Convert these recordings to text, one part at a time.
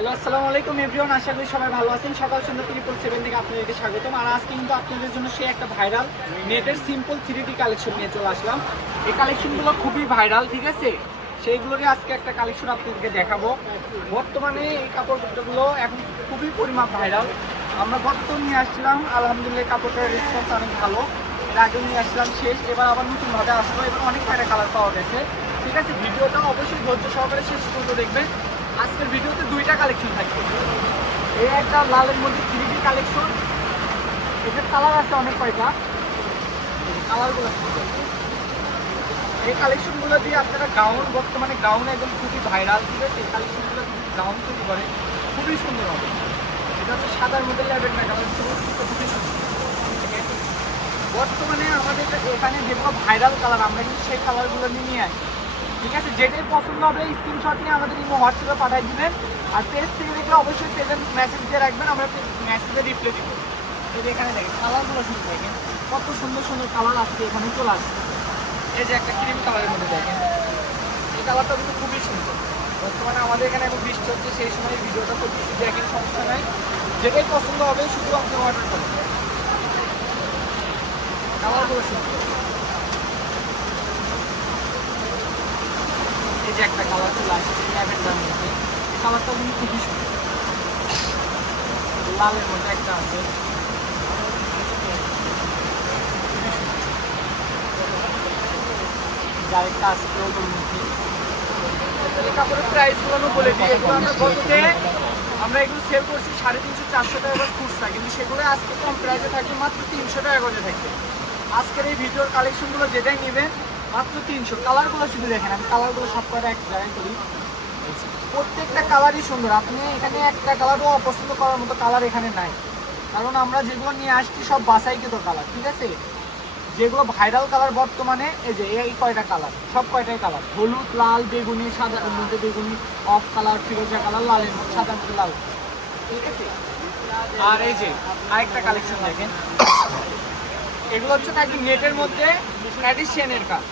Hello, আসসালামু আলাইকুম everyone. আশা করি সবাই ভালো আছেন। সকাল সন্ধ্যা 7 থেকে আপনাদেরকে স্বাগতম। আর আজকে কিন্তু আপনাদের জন্য সেই একটা ভাইরাল নেটের সিম্পল 3D কালেকশন নিয়ে চলে আসলাম। এই কালেকশনগুলো খুবই ভাইরাল, ঠিক আছে? সেইগুলোরই আজকে একটা কালেকশন আপনাদেরকে দেখাবো। বর্তমানে এই কাপড়গুলো এখন খুবই পরিমাণ ভাইরাল। আমরা গত নিয়ে আসছিলাম, আলহামদুলিল্লাহ কাপড়টার রেসপন্স অনেক ভালো। এর আগেও নিয়ে আসছিলাম শেষ, এবার আবার নতুনভাবে আসবো। এবার অনেক কয়টা কালার পাওয়া গেছে, ঠিক আছে? ভিডিওটা অবশ্যই ধৈর্য সহকারে শেষ পর্যন্ত দেখবেন। আজকের ভিডিওতে দুইটা কালেকশন থাকবে। এই একটা লালের মধ্যে 3D কালেকশন, এটার কালার আছে অনেক কয়টা, কালারগুলো এই কালেকশনগুলো দিয়ে আপনারা গাউন, বর্তমানে গাউন একদম খুবই ভাইরাল, ঠিক আছে? এই কালেকশনগুলো যদি গাউন তৈরি করে খুবই সুন্দর হবে। এটা হচ্ছে সাদার মধ্যে ল্যাভেন্ডার কালার, খুবই সুন্দর। বর্তমানে আমাদের এখানে যেগুলো ভাইরাল কালার আমরা কিন্তু সেই কালারগুলো নিয়ে আসি, ঠিক আছে? যেটাই পছন্দ হবে স্ক্রিনশট নিয়ে আমাদের ইমো হোয়াটসঅ্যাপে পাঠিয়ে দিবেন। আর পেজ থেকে দেখলে অবশ্যই পেজের মেসেজ দিয়ে রাখবেন, আমরা মেসেজে রিপ্লাই দিব। এই যে এখানে দেখেন কালারগুলো শুধু দেখেন, কত সুন্দর সুন্দর কালার আসছে, এখানে চলে আসছে। এই যে একটা ক্রিম কালারের মধ্যে দেখেন, এই কালারটা কিন্তু খুবই সুন্দর। বর্তমানে আমাদের এখানে এখন বৃষ্টি হচ্ছে, সেই সময় ভিডিওটা করতেছি, দেখেন সমস্যা নাই। যেটাই পছন্দ হবে শুধু আপনি অর্ডার করবেন। কালারগুলো সুন্দর। এই যে একটা কালার চলে আসছে ল্যাভেন্ডার মধ্যে, এই কালারটা কিন্তু খুবই সুন্দর। লালের মধ্যে একটা আছে, আরেকটা আছে রোগের মধ্যে। এই কাপড়ের প্রাইসগুলো বলে দিই। এগুলো আমরা গততে আমরা এগুলো সেল করছি 350-400 টাকা করে খুচরা, কিন্তু সেগুলো আজকে কম প্রাইসে থাকবে, মাত্র 300 টাকা করে থাকবে। আজকের এই ভিডিওর কালেকশনগুলো যেটাই নেবেন মাত্র 300। কালারগুলো শুধু দেখেন, আমি কালারগুলো সব করে এক জায়গায় করি। প্রত্যেকটা কালারই সুন্দর, আপনি এখানে একটা কালারও অপছন্দ করার মতো কালার এখানে নাই। কারণ আমরা যেগুলো নিয়ে আসছি সব বাছাইকৃত কালার, ঠিক আছে? যেগুলো ভাইরাল কালার বর্তমানে, এই যে এই কয়টা কালার, সব কয়টাই কালার, হলুদ, লাল, বেগুনি, সাদার মধ্যে বেগুনি, অফ কালার, ফিরোজা কালার, লালের মধ্যে, সাদার মধ্যে লাল, ঠিক আছে? আর এই যে আরেকটা কালেকশন দেখেন, এগুলো হচ্ছে থাকবে নেটের মধ্যে অ্যাডিশনের কাজ।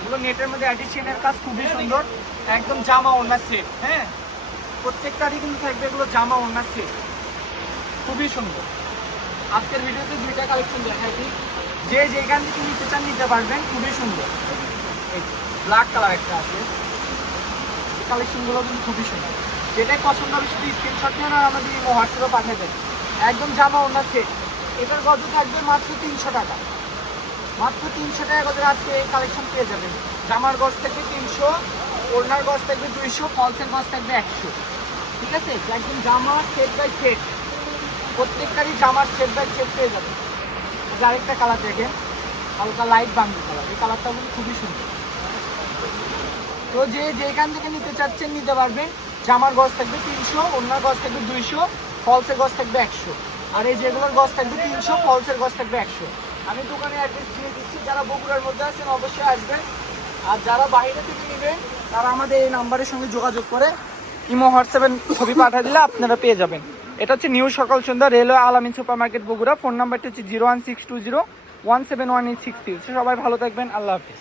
এগুলো নেটের মধ্যে অ্যাডিশনের কাজ, খুবই সুন্দর, একদম জামা ওড়না সেট। হ্যাঁ, প্রত্যেকটারই কিন্তু থাকবে এগুলো জামা ওড়না সেট, খুবই সুন্দর। আজকের ভিডিওতে দুইটা কালেকশন দেখাচ্ছি, যে যেখান থেকে নিতে চান নিতে পারবেন, খুবই সুন্দর। এই ব্ল্যাক কালার একটা আছে, এই কালেকশনগুলো কিন্তু খুবই সুন্দর। যেটাই পছন্দ হবে শুধু স্ক্রিনশট নিয়ে আর আমাদের হোয়াটসঅ্যাপে পাঠিয়ে দেন। একদম জামা ওড়না সেট, এটার গজ থাকবে মাত্র 300 টাকা। মাত্র 300 টাকা গজের আজকে এই কালেকশন পেয়ে যাবেন। জামার গজ থাকবে 300, ওড়নার গজ থাকবে 200, ফলসের গজ থাকবে 100, ঠিক আছে? একদম জামা সেট বাই সেট, প্রত্যেকটারই জামার সেট বাই সেট পেয়ে যাবেন। আরেকটা কালার দেখেন, হালকা লাইট বাঙ্গি কালার, এই কালারটা কিন্তু খুবই সুন্দর। তো যে যেখান থেকে নিতে চাচ্ছেন নিতে পারবেন। জামার গজ থাকবে 300, ওড়নার গজ থাকবে 200, ফলসের গজ থাকবে 100। আর এই যেগুলোর গজ থাকবে 300, ফলসের গজ থাকবে 100। আমি দোকানে অ্যাড্রেস দিয়ে দিচ্ছি, যারা বগুড়ার মধ্যে আছেন অবশ্যই আসবেন। আর যারা বাইরে থেকে নেবেন তারা আমাদের এই নাম্বারের সঙ্গে যোগাযোগ করে ইমো হোয়াটসঅ্যাপে ছবি পাঠিয়ে দিলে আপনারা পেয়ে যাবেন। এটা হচ্ছে নিউ সকাল সন্ধ্যা, রেলওয়ে আলামিন সুপার মার্কেট বগুড়া। ফোন নাম্বারটা হচ্ছে 01620171863। সবাই ভালো থাকবেন, আল্লাহ হাফিজ।